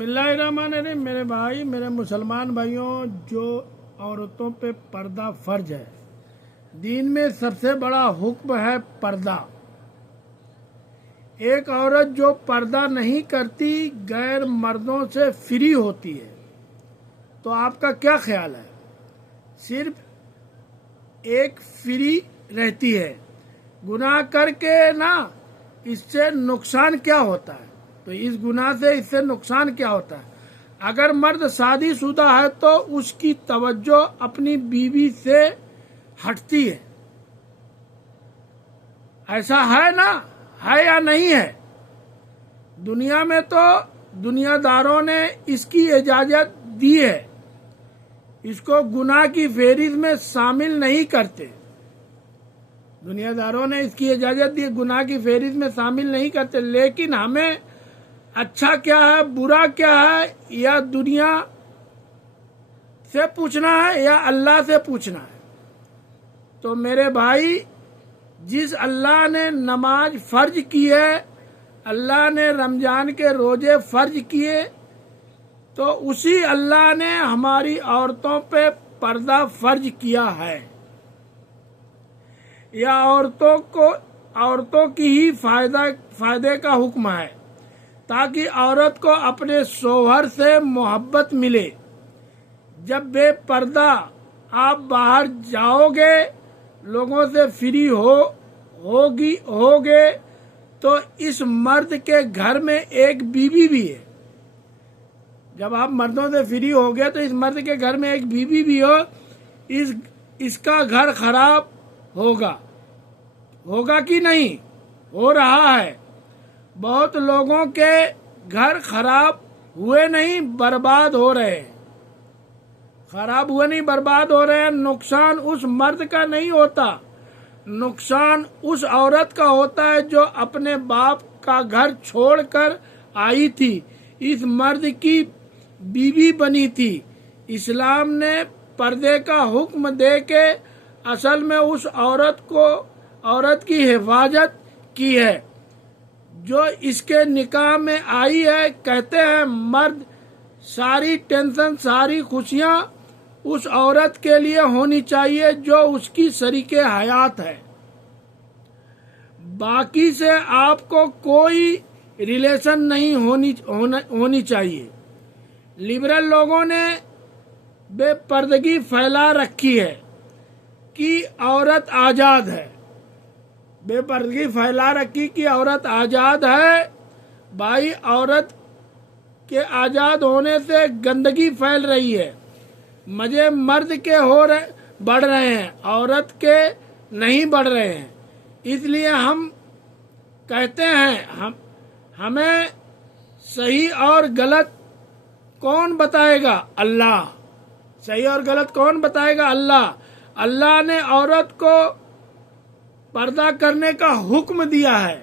بسم اللہ الرحمن الرحیم۔ میرے بھائی، میرے مسلمان بھائیوں، جو عورتوں پہ پردہ فرض ہے، دین میں سب سے بڑا حکم ہے پردہ۔ ایک عورت جو پردہ نہیں کرتی، غیر مردوں سے فری ہوتی ہے، تو آپ کا کیا خیال ہے؟ صرف ایک فری رہتی ہے، گناہ کر کے نا، اس سے نقصان کیا ہوتا ہے؟ تو اس گناہ سے اس سے نقصان کیا ہوتا ہے؟ اگر مرد شادی شدہ ہے تو اس کی توجہ اپنی بیوی سے ہٹتی ہے، ایسا ہے نا؟ ہے یا نہیں ہے؟ دنیا میں تو دنیا داروں نے اس کی اجازت دی ہے، اس کو گناہ کی فہرست میں شامل نہیں کرتے۔ دنیا داروں نے اس کی اجازت دی، گناہ کی فہرست میں شامل نہیں کرتے، لیکن ہمیں اچھا کیا ہے، برا کیا ہے، یا دنیا سے پوچھنا ہے یا اللہ سے پوچھنا ہے؟ تو میرے بھائی، جس اللہ نے نماز فرض کی ہے، اللہ نے رمضان کے روزے فرض کیے، تو اسی اللہ نے ہماری عورتوں پہ پردہ فرض کیا ہے۔ یا عورتوں کی ہی فائدے کا حکم ہے، تاکہ عورت کو اپنے شوہر سے محبت ملے۔ جب بے پردہ آپ باہر جاؤ گے، لوگوں سے فری ہوگے، تو اس مرد کے گھر میں ایک بیوی بھی ہے۔ جب آپ مردوں سے فری ہو گئے تو اس مرد کے گھر میں ایک بیوی بھی ہو، اس کا گھر خراب ہوگا کہ نہیں؟ ہو رہا ہے۔ بہت لوگوں کے گھر خراب ہوئے نہیں، برباد ہو رہے ہیں۔ خراب ہوئے نہیں، برباد ہو رہے ہیں۔ نقصان اس مرد کا نہیں ہوتا، نقصان اس عورت کا ہوتا ہے جو اپنے باپ کا گھر چھوڑ کر آئی تھی، اس مرد کی بیوی بنی تھی۔ اسلام نے پردے کا حکم دے کے اصل میں اس عورت کی حفاظت کی ہے جو اس کے نکاح میں آئی ہے۔ کہتے ہیں مرد ساری ٹینشن، ساری خوشیاں اس عورت کے لیے ہونی چاہیے جو اس کی شریک حیات ہے، باقی سے آپ کو کوئی ریلیشن نہیں ہونی چاہیے۔ لبرل لوگوں نے بے پردگی پھیلا رکھی ہے کہ عورت آزاد ہے، بے پردگی پھیلا رکھی کہ عورت آزاد ہے۔ بھائی، عورت کے آزاد ہونے سے گندگی پھیل رہی ہے، مزے مرد کے بڑھ رہے ہیں، عورت کے نہیں بڑھ رہے ہیں۔ اس لیے ہم کہتے ہیں، ہمیں صحیح اور غلط کون بتائے گا؟ اللہ۔ صحیح اور غلط کون بتائے گا؟ اللہ۔ اللہ نے عورت کو پردہ کرنے کا حکم دیا ہے۔